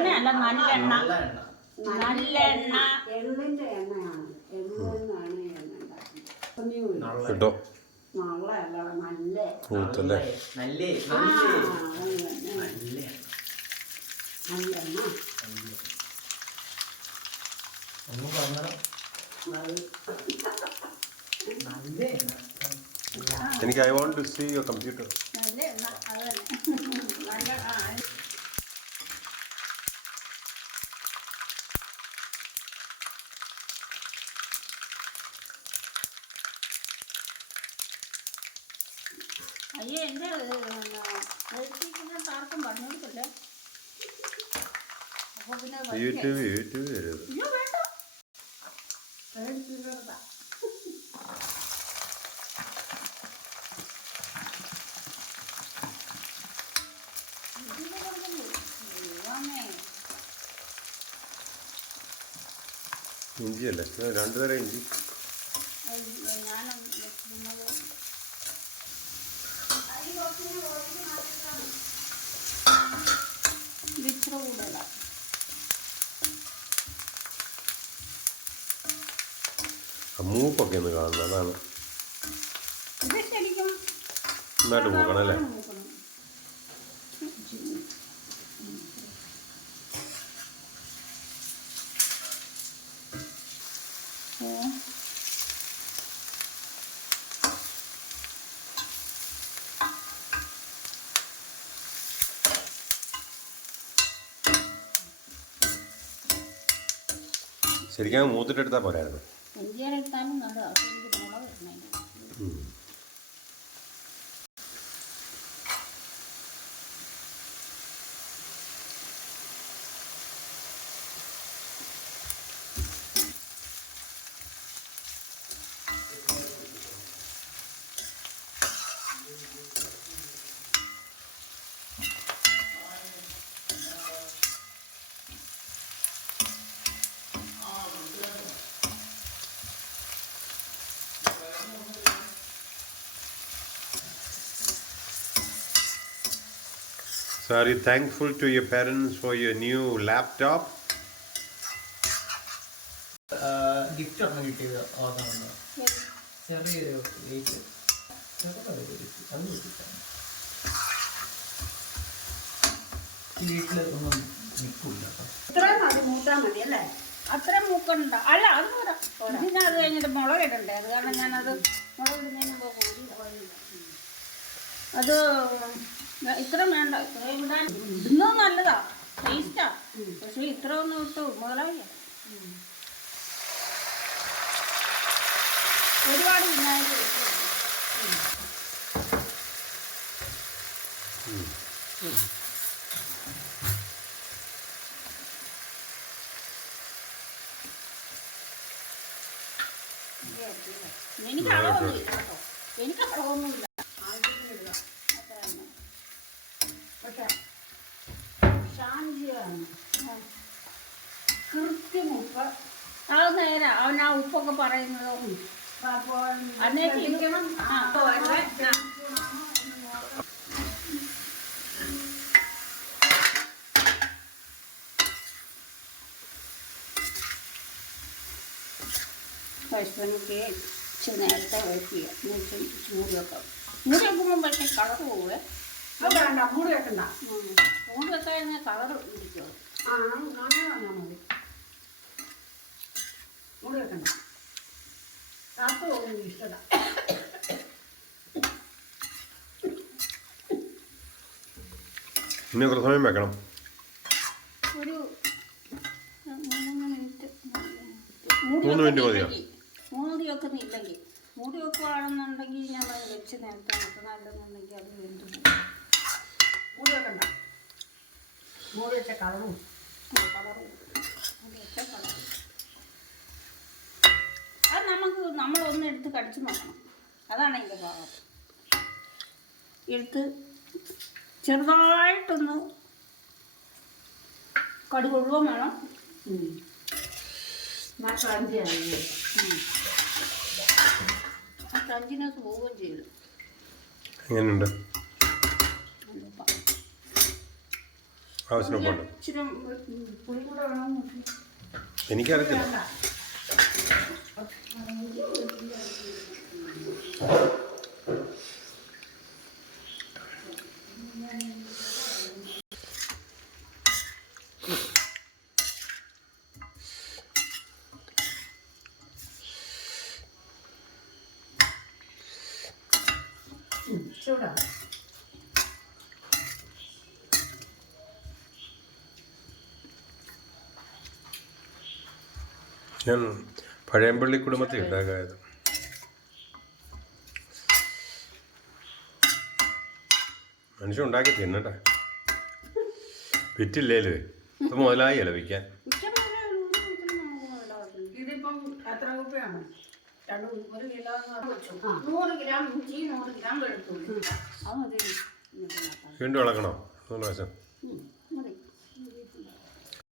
വെളിച്ചെണ്ണ അല്ല, നല്ലെണ്ണ. നല്ലെണ്ണ എള്ളിന്റെ എണ്ണയാണ്. എള്ളിന്നാണ് ഈ എണ്ണ ഉണ്ടാക്കുന്നത് കേട്ടോ. നല്ലല്ല, നല്ല പൂത്തല്ലേ നല്ലെണ്ണ. എനിക്ക് I want to see your computer. നല്ല എണ്ണ, അത് തന്നെ. നല്ല അയ്യേ, എൻ്റെ ആർക്കും പറഞ്ഞു കൊടുക്കല്ലേ. അപ്പോൾ പിന്നെ യൂട്യൂബ് വരരുത്. അയ്യോ വേണ്ട, പേടിച്ചിരുന്നതാ. ഇഞ്ചിയല്ലേ, 2 തരം ഇഞ്ചി. ഇത്ര കൂടുതല മൂപ്പൊക്കെ ഒന്ന് കാണുന്നത്, അതാണ്. ഇത് ശരിക്കും നന്നായിട്ട് മൂക്കണം അല്ലേ? ശരിക്കും മൂത്തിട്ടെടുത്താൽ പോരായിരുന്നു. ഇഞ്ചിയെടുത്താലും നല്ലതാണ്. എനിക്ക് മുളക് ഇടണം. So are you thankful to your parents for your new laptop? Gift ഒരെണ്ണം കിട്ടിയത് ഓർമ്മ ചെറിയൊരു വെയിറ്റ് അത് വീട്ടിൽ ഒന്നും നിൽക്കില്ല. ഇത്രയും മതി, മൂട്ടാ മതി അല്ലേ? അത്ര മൂക്കണ്ട. അല്ല, അത് പോരാ. ഇതിന് അത് കഴിഞ്ഞിട്ട് മുളക് ഇടണ്ടേ. അത് കാരണം ഞാനത് മുളക് ഇടുന്നതിന് മുമ്പ് കൂടി അത് ഇത്ര വേണ്ട. ഇത്രയും ഇടാൻ ഇടുന്നത് നല്ലതാ, ടേസ്റ്റാ. പക്ഷെ ഇത്ര ഒന്നും ഇട്ടു മുതലാവില്ല. ഒരുപാട് വിനായിട്ട് എനിക്ക് അളവൊന്നുമില്ല കേട്ടോ. എനിക്ക് അളവൊന്നുമില്ല. ആവശ്യത്തിനിടുക അത്ര തന്നെ. പക്ഷെ ശാന്തിയാണ് കൃത്യമുപ്പ്. അത് നേരാ. അവൻ ആ ഉപ്പൊക്കെ പറയുന്നത് അന്നേരം പശുവിനൊക്കെ ഇച്ചിരി നേരത്തെ വയ്ക്കുക. മൂടി വെക്കാം. മൂടി വെക്കുമ്പോൾ പക്ഷേ കളർ പോവേ. അത് വേണ്ട, മൂടി വെക്കണ്ട. മൂടി വെക്കാൻ കളർ ഇരിക്കുമോ? അങ്ങനെ വന്നാൽ മതി. മൂടി വെക്കണ്ട. കാത്തു പോകുന്നത് ഇഷ്ടമല്ല. ഇനി കുറച്ച് സമയം വെക്കണം. ഒരു 3 മിനിറ്റ് മതിയോ? മൂടി വെക്കുന്നില്ലെങ്കിൽ, മൂടി വെക്കുകയാണെന്നുണ്ടെങ്കിൽ ഞങ്ങൾ വെച്ച് നേരത്തെ നല്ലതെന്നുണ്ടെങ്കിൽ അത് വെന്തു. മൂടി വെക്കണ്ട. മൂടി വെച്ച കളറും അത് നമ്മളൊന്ന് എടുത്ത് കടിച്ചു നോക്കണം. അതാണ് അതിൻ്റെ ഭാഗം. എടുത്ത് ചെറുതായിട്ടൊന്ന് കടുകൊള്ളുകയും വേണം. ക്രഞ്ചിനെസ് പോവുകയും ചെയ്തു. എങ്ങനെയുണ്ട്? ആവശ്യത്തിനൊപ്പം ഇച്ചിരി പുളി കൂടെ വേണമെന്ന് നോക്കി. എനിക്കറിയത്തില്ല. ചൂടാണ്. ഞാൻ പഴയമ്പള്ളി കുടുംബത്തിൽ ഉണ്ടാകായത്. മനുഷ്യൻ ഉണ്ടാക്കി തിന്നട്ടെ, വിറ്റില്ലേലേ ഇത് മുതലായി വിൽക്കാൻ. ഇതിപ്പം എത്ര രൂപയാണ്? 1 കിലോ വെച്ചു. 100 ഗ്രാം ഇഞ്ചി, 100 ഗ്രാം വെളുത്തുള്ളി. അത് മതി. വീണ്ടും ഇളക്കണോ 3 പ്രാവശ്യം?